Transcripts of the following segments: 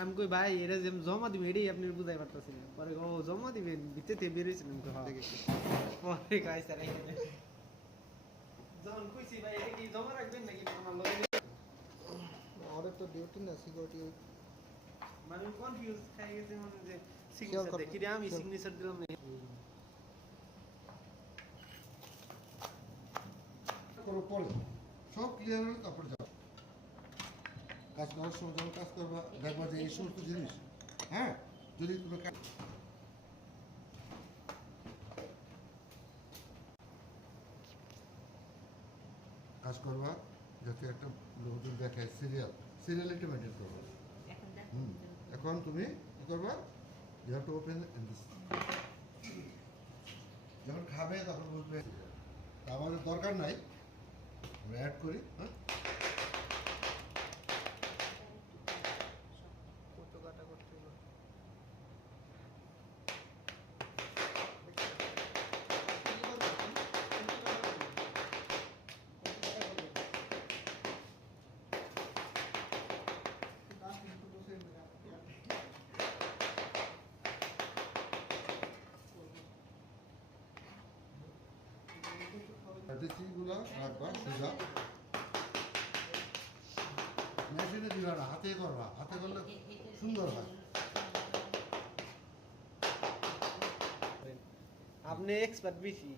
আমি কই ভাই এটা যে জমা দিবেন এটাই আপনি বুঝাই পারতেছিলেন পরে ও জমা দিবেন ভিতরে বেরিয়েছিলেন ঘর থেকে পরে গাইস আর যখন কইছি ভাই এটা কি জমা রাখবেন নাকি আমার লগে আমাদের তো ডিউটি না সিকিউরিটি মানে কনফিউজ হয়ে গেছে মানে যে সিগনেচার দেখি রে আমি সিগনেচার দিলাম না করো পরে সব ক্লিয়ার হলে তারপর যাও কাজ করার সময় যখন কাজ করবা দেখবা যে এই সমস্ত জিনিস হ্যাঁ যদি তুমি কাজ করবা যাতে একটা লোকজন দেখে সিরিয়ালিটি মেনটেন করবা এখন তুমি কি করবা you have to open this যখন খাবে তখন বুঝবে তা আমাদের দরকার নাই আমরা অ্যাড করি হ্যাঁ কত কাটা করতে হবে দেশিগুলো রাখবা সোজা মেশিনে দিবা না হাতে করবা হাতে করলে সুন্দর হয় আপনি এক্সপার্ট বেশি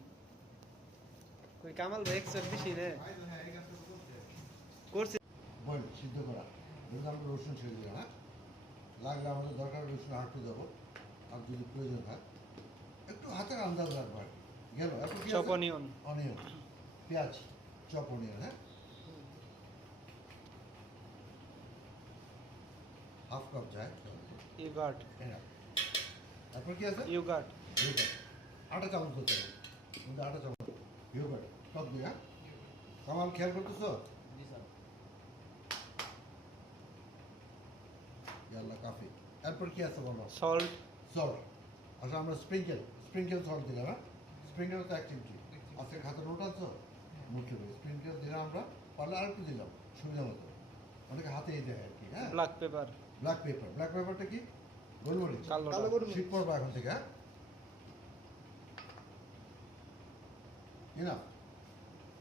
কই কামাল ভাই এক্সপার্ট বেশি রে করছে বল সিদ্ধ করা যদি আমরা রসুন ছেড়ে দিলাম হ্যাঁ লাগলে আমাদের দরকার রসুন আটটু দেবো আর যদি প্রয়োজন হয় একটু হাতের আন্দাজ রাখবা গেল চপ অনিয়ন অনিয়ন পেঁয়াজ চপ অনিয়ন হ্যাঁ হাফ কাপ যায় ইউগার্ট তারপর কি আছে ইউগার্ট ইয়োগার্ট আটা চামচ দিতে হবে কিন্তু আটা চামচ ইয়োগার্ট টক দিয়ে হ্যাঁ কামাল খেয়াল করতেছো ইয়াল্লা কাফি এরপর কি আছে বলো সল্ট সল্ট আচ্ছা আমরা স্প্রিঙ্কেল সল্ট দিলাম হ্যাঁ স্প্রিঙ্কেল তো অ্যাক্টিভিটি আজকে খাতা নোট আছে মুখে স্প্রিঙ্কেল দিলাম আমরা পারলে আর একটু দিলাম সুবিধা মতো অনেকে হাতেই দেয় আর কি হ্যাঁ ব্ল্যাক পেপার ব্ল্যাক পেপারটা কি গোলমরিচ কালো শীত পড়বা এখন থেকে হ্যাঁ না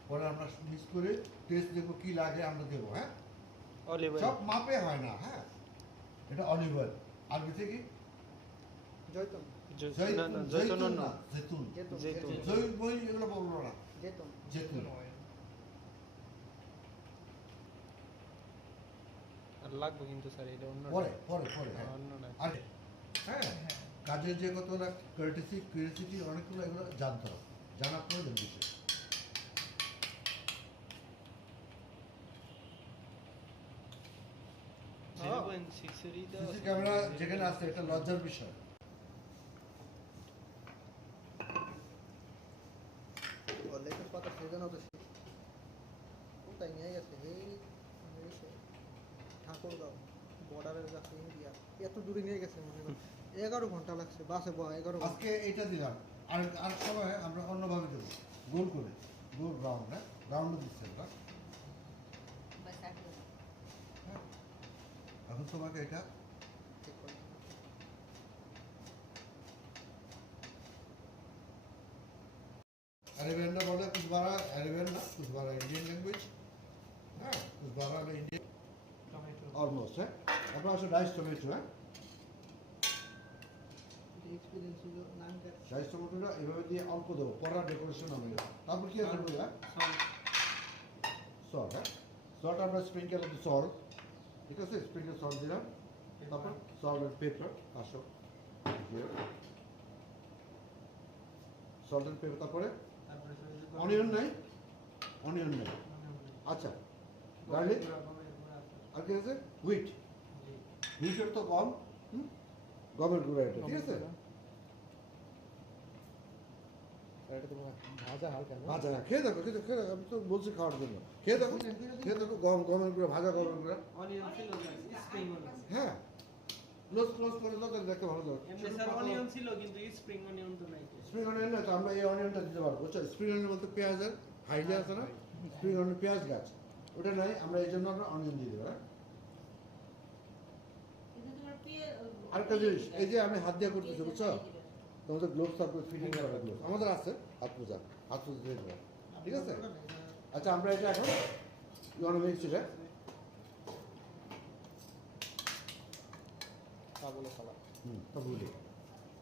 পরে আমরা মিক্স করে টেস্ট দেখবো কি লাগে আমরা দেবো হ্যাঁ অলিভ সব মাপে হয় না হ্যাঁ এটা অলিভ অয়েল আরবি থেকে জয়তুন জৈতুন না জৈতুন জৈতুন বই এগুলো বলবো না জয়তুন জৈতুন আর লাগবে কিন্তু স্যার এটা অন্য পরে হ্যাঁ অন্য না আর হ্যাঁ কাজের যে কতগুলো কিউরিয়াসিটি অনেকগুলো এগুলো জানতে হবে জানার প্রয়োজন বিশেষ সিসি ক্যামেরা যেখানে আছে এটা লজ্জার বিষয় লেখের কথা সেজন্য তো কোথায় নিয়ে গেছে এই ঠাকুরগাঁও বর্ডারের কাছে ইন্ডিয়া এত দূরে নিয়ে গেছে মনে করেন 11 ঘন্টা লাগছে বাসে 11 আজকে এইটা দিলাম আর সময় আমরা অন্যভাবে দেবো গোল করে গোল রাউন্ড হ্যাঁ রাউন্ডে দিচ্ছে এটা হ্যাঁ এখন তোমাকে এটা ঠিক করে अरेबियन ना बोले कुछ बारा अरेबियन ना कुछ बारा इंडियन लैंग्वेज हाँ कुछ बारा ना इंडियन ऑलमोस्ट है अपना से डाइस टोमेटो है এক্সপেরিয়েন্স ছিল নাম কাটছে ডাইস টমেটোটা এভাবে দিয়ে অল্প দেবো পরা ডেকোরেশন হবে তারপর কি আছে বলে সল্ট হ্যাঁ সল্ট আমরা স্প্রিঙ্কেল অফ সল্ট ঠিক আছে স্প্রিঙ্কেল সল্ট দিলাম তারপর সল্ট এন্ড পেপার আসো সল্ট এন্ড পেপার তারপরে অনিয়ন নাই আচ্ছা গার্লিক আর কি আছে হুইটের তো কম গমের গুঁড়া এটা ঠিক আছে এটা তো ভাজা হালকা ভাজা না খেয়ে দেখো আমি তো বলছি খাওয়ার জন্য খেয়ে দেখো গমের গুঁড়া ভাজা গমের গুঁড়া অনিয়ন ছিল স্প্রিং অনিয়ন হ্যাঁ ক্লোজ করে দাও তাহলে দেখতে ভালো লাগবে এমনি স্যার অনিয়ন ছিল কিন্তু স্প্রিং অনিয়ন তো নাই স্প্রিং অনিয়ন না তো আমরা এই অনিয়নটা দিতে পারবো বুঝছো স্প্রিং অনিয়ন বলতে পেঁয়াজের হাইলে আছে না স্প্রিং অনিয়ন পেঁয়াজ গাছ ওটা নাই আমরা এই জন্য আমরা অনিয়ন দিয়ে দেবো হ্যাঁ আরেকটা জিনিস, এই যে আমি হাত দিয়ে করতেছি বুঝছো, তোমাদের গ্লোভস তারপর ফিটিং করা গ্লোভস আমাদের আছে, হাত মোজা দিয়ে দেবো, ঠিক আছে? আচ্ছা আমরা এটা এখন মিক্স এটা কাবুলে খাবার তা বলি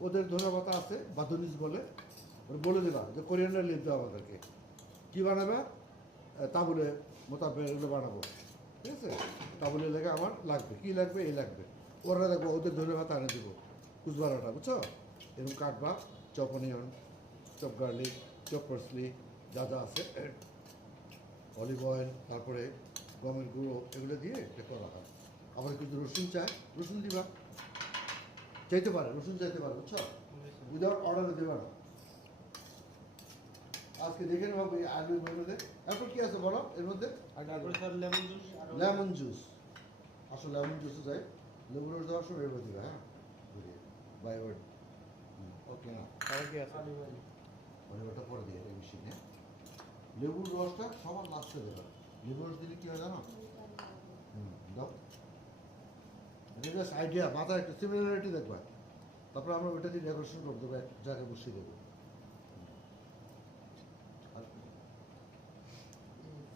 ওদের ধন্যবাদ আছে বাদুনিস বলে, ওরা বলে দিবা যে কোরিয়ান্ডার লিভ দেওয়া আমাদেরকে কী বানাবে, তাবলে মোতাবেক এগুলো বানাবো, ঠিক আছে? তাবলে লেগে আমার লাগবে, কী লাগবে, এই লাগবে, ওরা দেখবো ওদের ধন্যবাদ আনে দেবো কুচবারাটা, বুঝছো? এরকম কাটবা, chop onion, chop garlic, chop parsley, যা যা আছে, অলিভ অয়েল, তারপরে গমের গুঁড়ো, এগুলো দিয়ে এটা করা হয়। আবার কিন্তু রসুন চায়, রসুন দিবা, চাইতে পারে, রসুন চাইতে পারে, বুঝছো? উইদাউট অর্ডারে দেবে না। আজকে দেখে নেবো এই আলুর মধ্যে এরপর কি আছে বলো এর মধ্যে? তারপরে sir lemon juice lemon juice, আসলে লেমন জুসও চাই, লেবু রস দেওয়ার সময় এবার দিবে, হ্যাঁ বাই ওয়ার্ড, ওকে না আর কি আছে মানে ওটা পরে দিয়ে এটা মেশিনে লেবুর রসটা সবার লাস্টে দেবে, লেবুর রস দিলে কী হয় জানো? দাও, এটা জাস্ট আইডিয়া, মাথায় একটা সিমিলারিটি দেখবা, তারপরে আমরা ওইটা দিয়ে ডেকোরেশন করে দেবো, এক জায়গায় বসিয়ে দেবো।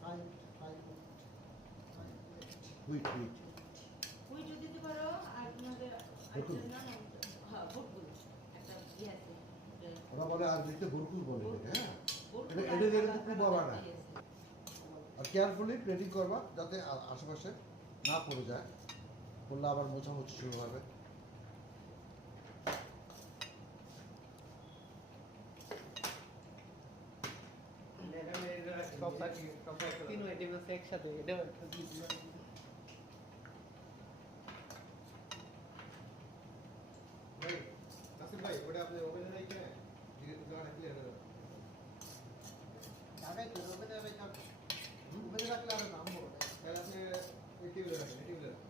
আর হুইট হুইট হুইটও দিতে পারো আর তোমাদের ভুট্টু। হ্যাঁ ভুট্টু একটা ইয়ে আছে ওরা বলে আর দিতে ভুরকুল বলে এটাকে, হ্যাঁ ভুট্টু এটা এটা দিয়ে খুব বাবা না, আর কেয়ারফুলি প্লেটিং করবা যাতে আশেপাশে না পড়ে যায়, পড়লে আবার মোছামুছি শুরু হবে। তিন আইটেম আছে একসাথে, এটা ভাই ওটা আপনি ওভেনে রেখে ঢাকায় তো ওখানে আমি ওখানে রাখলে আরো দাম বড় তাহলে আপনি ওই টেবিলে রাখেন, টেবিলে রাখেন।